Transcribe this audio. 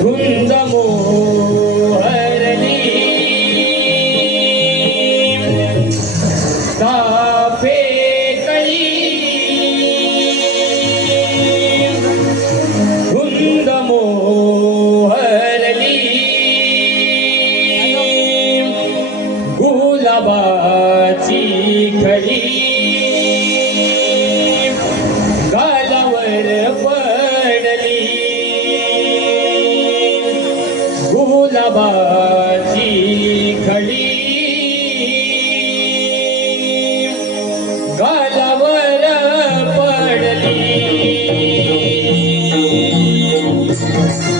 Stop. कापे